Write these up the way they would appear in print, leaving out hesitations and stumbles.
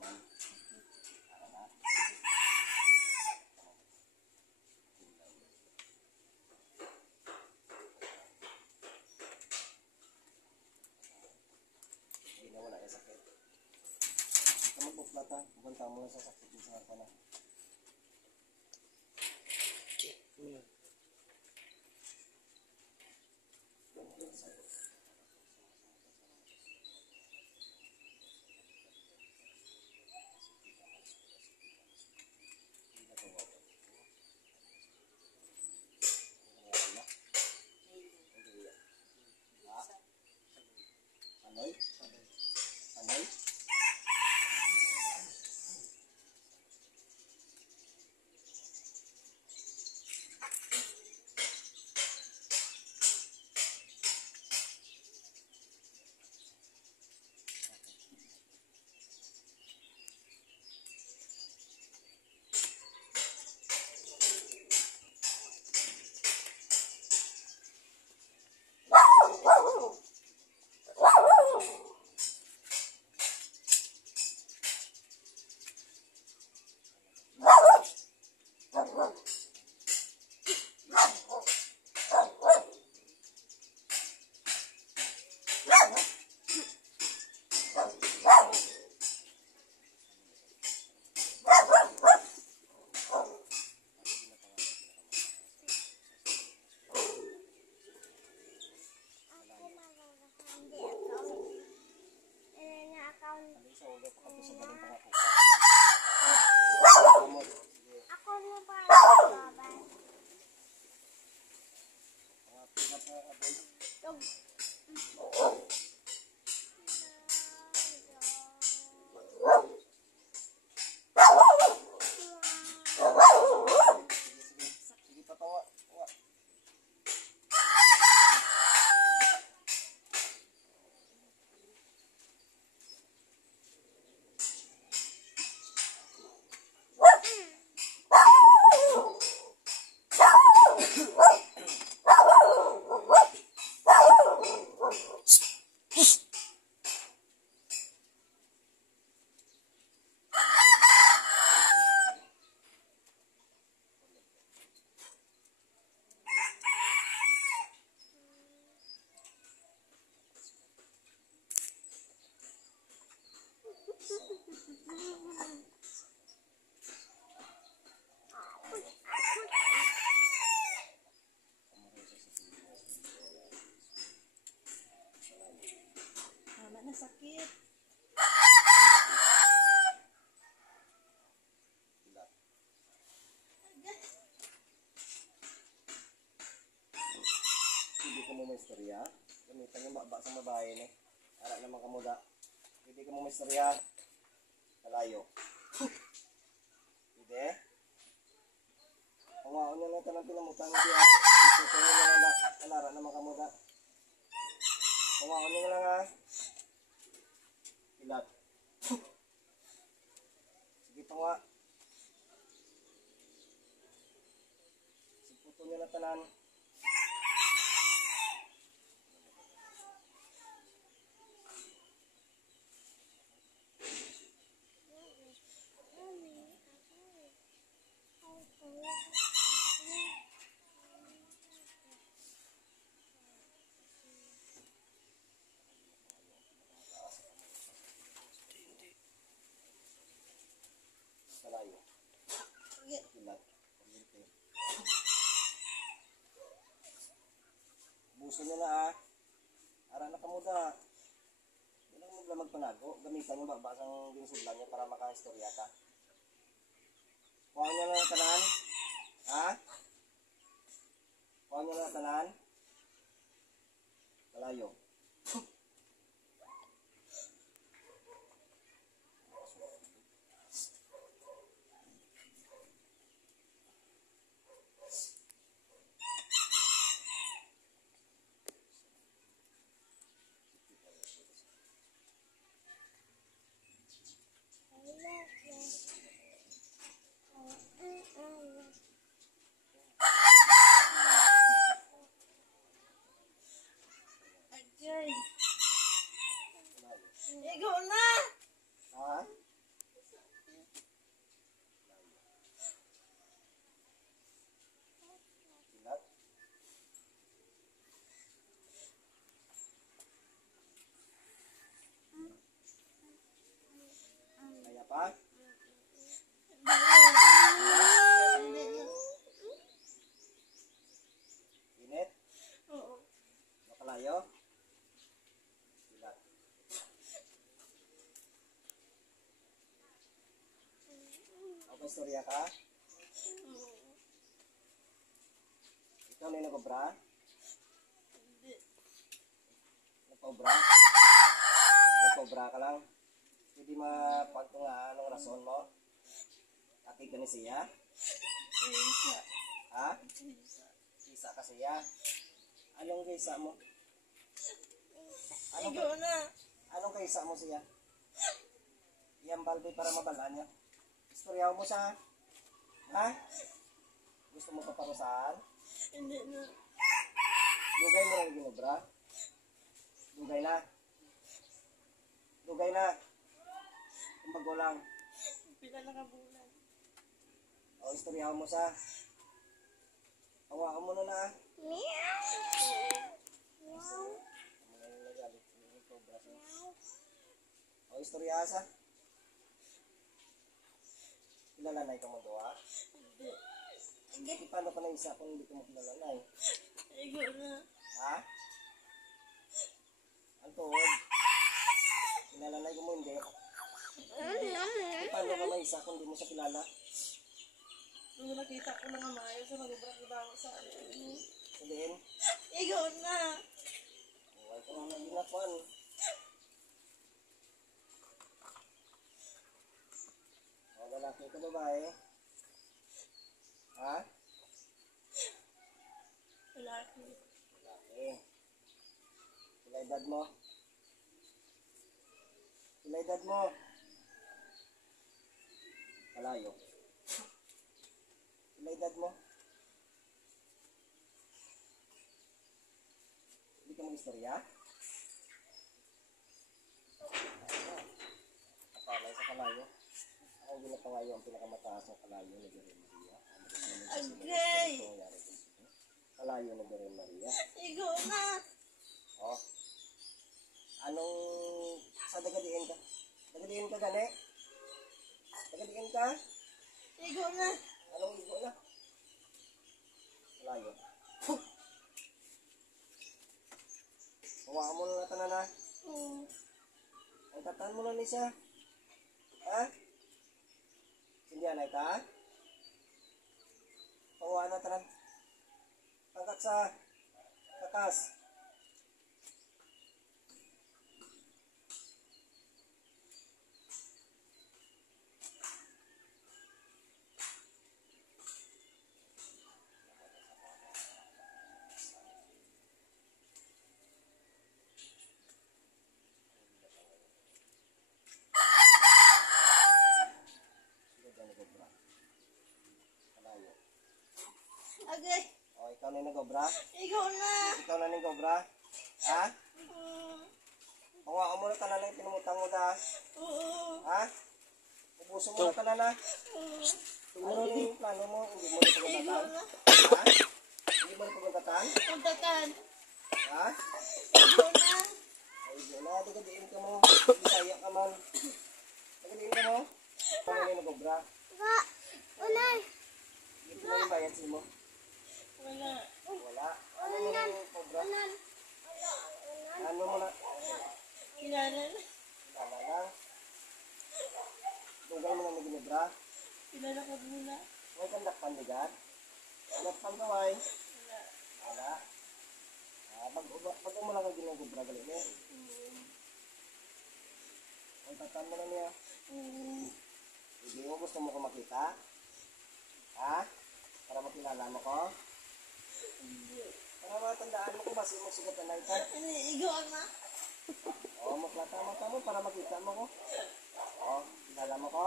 Wala yung sakit. Ito magpuplata. Pupunta mo lang sa sakit sa harap na. Anoy? Anoy? Sakit. Hindi ka mo may istorya. Gamitan yung bakba sa babae ni. Ara naman kamuda. Hindi ka mo may istorya. Kalayo. Hindi. Pangaon nyo lang talang pinamutan. Hindi ha. Susunod nyo lang na. Alara naman kamuda. Pangaon nyo lang ha. Ilat. Sige pa nga. Siputo nyo na tanan. Kalayo. Ilat. Buso nyo na ha. Ara na kamuda. Yan ang maglamag panago. Gamitan yung babasang ginsudlan nyo para makahistorya ka. Kuha nyo na tanan. Ha? Kuha nyo na tanan. Kalayo. Ajay. istorya ka? Ikaw na yung nagobra? Hindi. Nagkobra? Nagkobra ka lang? Hindi mapagto nga anong rason mo? Ati ka ni siya? Isa. Ha? Isa. Isa ka siya? Anong kaysa mo? Ikaw na. Anong kaysa mo siya? Iyang balde para mabalaan niya. Istoryaw mo siya. Ha? Gusto mo paparusahan? Hindi na. Dugay mo lang ginobra? Dugay na. Dugay na. Kumbago lang. Pila na kabulan. O, istoryaw mo siya. Hawakan mo na na. Meow. O, istorya siya. Kilala na ikaw mo doa? Hindi. Hindi, paano ka na isa kung hindi ko mo kilala na eh? Ikaw na. Ha? Ang tuhod. Kilala na ikaw mo hindi. Paano ka na isa kung hindi mo siya kilala? Nung nakita ko na nga maayos sa mag-ibra ako sa ano. Sabihin, Ikaw na. huwag ko na ginakuan. O, lalaki ka babae? Ha? Lalaki. Lalaki. Sila edad mo? Sila edad mo? Kalayo. Sila edad mo? Hindi ka mag-istorya? Kapalay sa kalayo. Ang ginapangayo ang pinakamataas ng kalayo ni Virgen Maria. Agay. Kalayo ni Virgen Maria. Ikaw na. Oh. Anong sa dagadiin ka? Dagadiin ka gani? Dagadiin ka? Ikaw na. Anong igo na? Kalayo. Hawakan mo na tanan na. Ang tatan mo na ni siya. Ha? Sindihan na ita? Hawakan na tanan. Pangkat sa kakas. Kalayo. Agay. O, ikaw na yung nagobra? Ikaw na. Ikaw na yung gobra? Ha? Hawakan mo na tanan na pinumutang mo da. Oo. Ha? Ubuso mo na tanan na. Siguro na yung plano mo, hindi mo na Ikaw pagkatatan. na. Ha? Hindi mo na pagkatatan? Pagtatan. Ha? Ikaw na. Ay, yun na, digadiin ka mo. Bisaya ka man. Digadiin ka mo. Ano na yung nagobra? Ba. Unay. Dito na yung bayad mo. Wala. Wala. Ano na yung cobra? Ano mo na? Kilala na. Wala lang. Dugay mo na may ginobra. Kilala ka muna. Huwag kang dakpan, digat. Dakpan ka, way. Wala. Wala. Pag mo lang ang ginagobra, galing mo. Ang tatan mo na niya. Hindi mo gusto mo ko makita? Ha? Para makilala mo ko? Para matandaan mo ko, basi mo sigat na ito. Ikaw na. Oo, maklata mo para makita mo ko. Oo, kilala mo ko?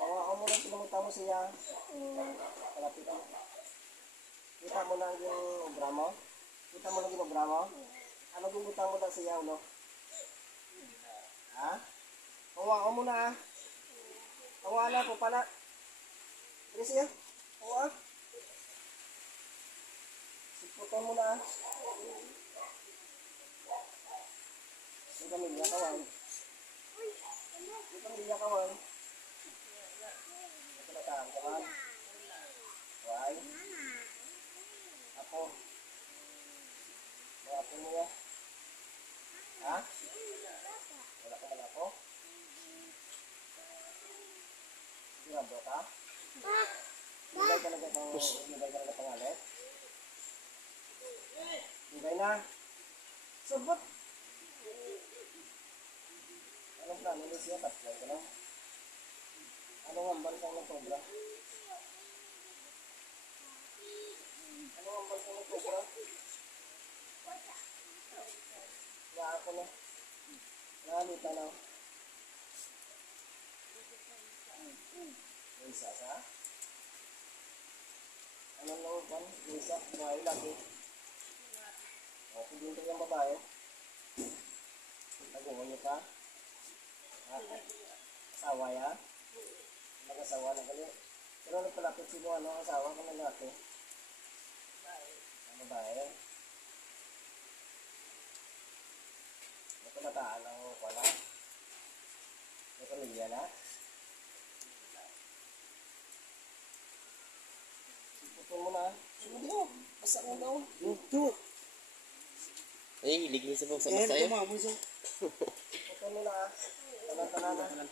Oo, ako muna pinunta mo siya. Kalapit mo. Kita mo na ang ginobra mo? Kita mo na ang ginobra mo? Ano ginutang mo na siya, ulo? Ha? Hawa ko muna ah. Hawa na ko pala. Dili siya. Hawa. Siputan mo na ah. May pamilya kawan. May pamilya kawan. May palataan kawan. Why? Ako. May apo mo ya. Ha? Wala ka man ako? Hindi Sigurado ka? Ibigay ka na pangalit? Ibigay na. Sabot. Anong plano niya siya? Tatlay ka na. Anong ambal kang nagkobra? Anong ambal kang nagkobra? Nga ako na. Nahalita na. Isa sa? Anong naupan? Isa? Bahay lagi. O, kung dito yung babae. Nagungon niyo ka? Asawa ya? Mag-asawa na gali. Pero nagpalapit si mo ano, asawa ka na natin. Ang babae. Napalataan ang wala. May pamilya na. Siputong mo na. Sumudi mo. Basta mo daw. Ito. Ay, hilig niya sa pagsamas tayo. Siputong mo na. Tanan-tanan na.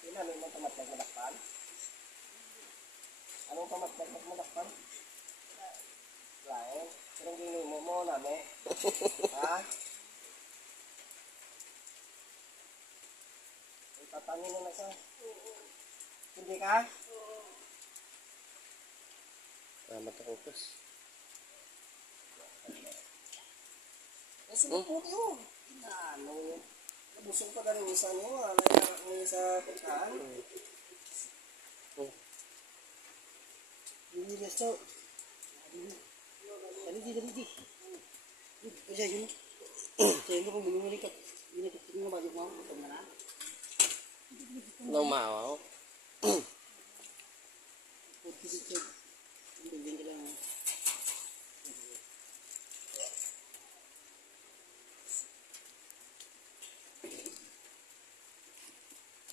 Pinali mo tamatlag madakpan? Anong tamatlag madakpan? Lain. Pero gini mo nami. Ha? Itatangin mo na siya. Hindi ka? Matakupas. Nasunod po kayo. Ano yun? Nabusog pa rin isa niyo. Nailangat niyo sa pagkaan. Hindi na so. Dali. Kasi yun. Kasi yun kung bumili ka. Hindi na kitin mo balik mo. Ito na na. Naumawa ako. Bibing ka lang.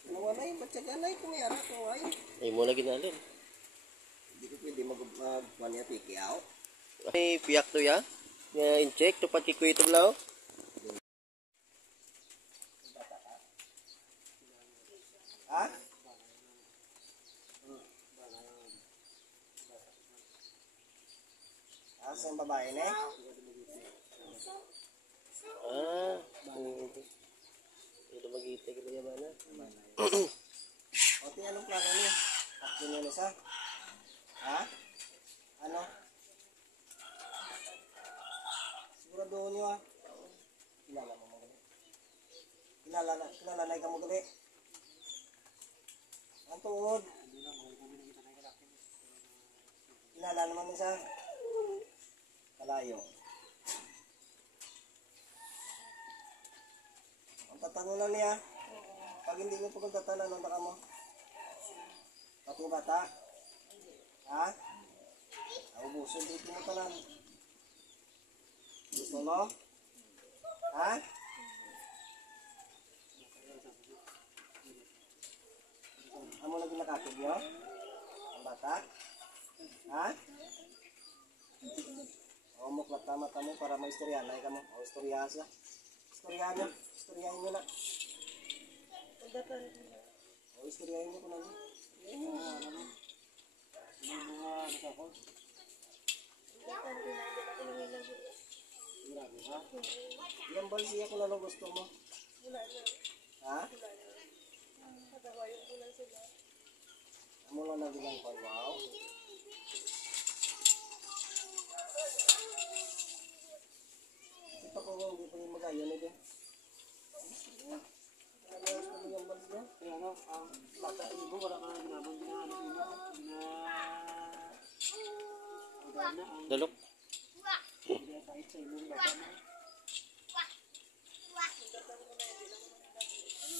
Nawalay, matyaganay kung yara kung ay. Ay mo na ginalin. Hindi ko pwede mag-buwan niya piki out. Ay, piyak to ya. Nga in-check, tupat kikoy ito blaw. Ha? Asa yung babae na eh? Ito mag-iitay ka ba na? O, anong plano niya? Takbo niya na siya? Ha? Ano? Sigurado niyo ah. Kilala mo magaling. Kilala ka magaling. Ang tuod. Kilala naman niya siya. Kalayo. Ang tatangunan niya. Pag hindi mo pagkatatanan, ano ka mo? Pati bata? Ha? Naubuson dito mo tanan. Gusto mo? Ha? Amo lagi nakakig nyo? Ang bata? Ha? O muklat tama mo para maistoryahan na ka mo. O istoryahan siya. Istoryahan nyo. Istoryahan nyo na. O istoryahan nyo ko na nyo. Ilang bal siya kung ano gusto mo? Ha? Amo lang na bilang pa. Wow. Ito ko hindi pa yung magayon na din. Ano gusto mo yung bal siya? Kaya ano, bata ibo, wala ka na ginabang Dalok.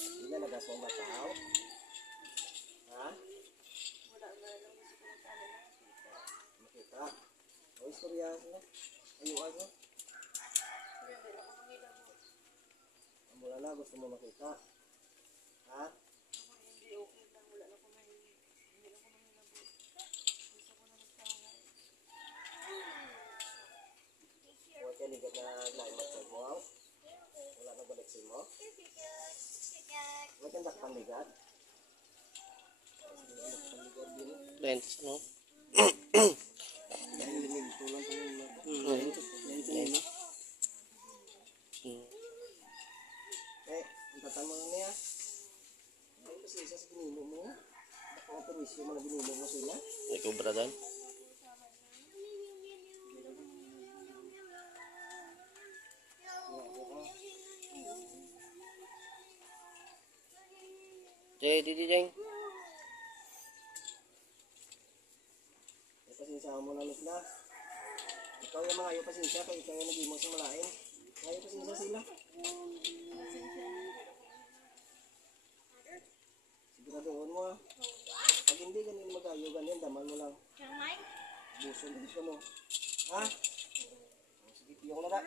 Hindi na nagasong matao. Ha? Makita. O istorya siya. Ayuan siya. Mula na gusto mo makita. Ha? Huwag ka ligat na laimat sa buwaw. Wala na balik mo. Huwag kang dakpan ligat. Lens, no? Tulang ko yung ang tatamo na niya. Ay, kasi isa sa ginilo mo. Baka ang perwisyo mo na ginilo mo sila. May kubra doon. Di, Jeng. Ay, pasensya mo na sila. Ikaw yung mga ayaw pasensya, kaya ikaw yung nag-imo sa malain. Ayaw pasensya sila. Siguraduhan mo ah. Pag hindi ganyan mag-ayaw, ganyan, daman mo lang. Buso na gusto mo. Ha? Sige, piyo ko na ba?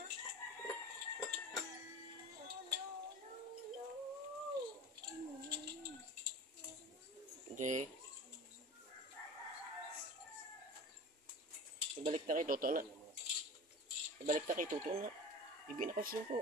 Di. Ibalik na kay Toto na. Ibalik na kay Toto na. Bibi na kasi ko.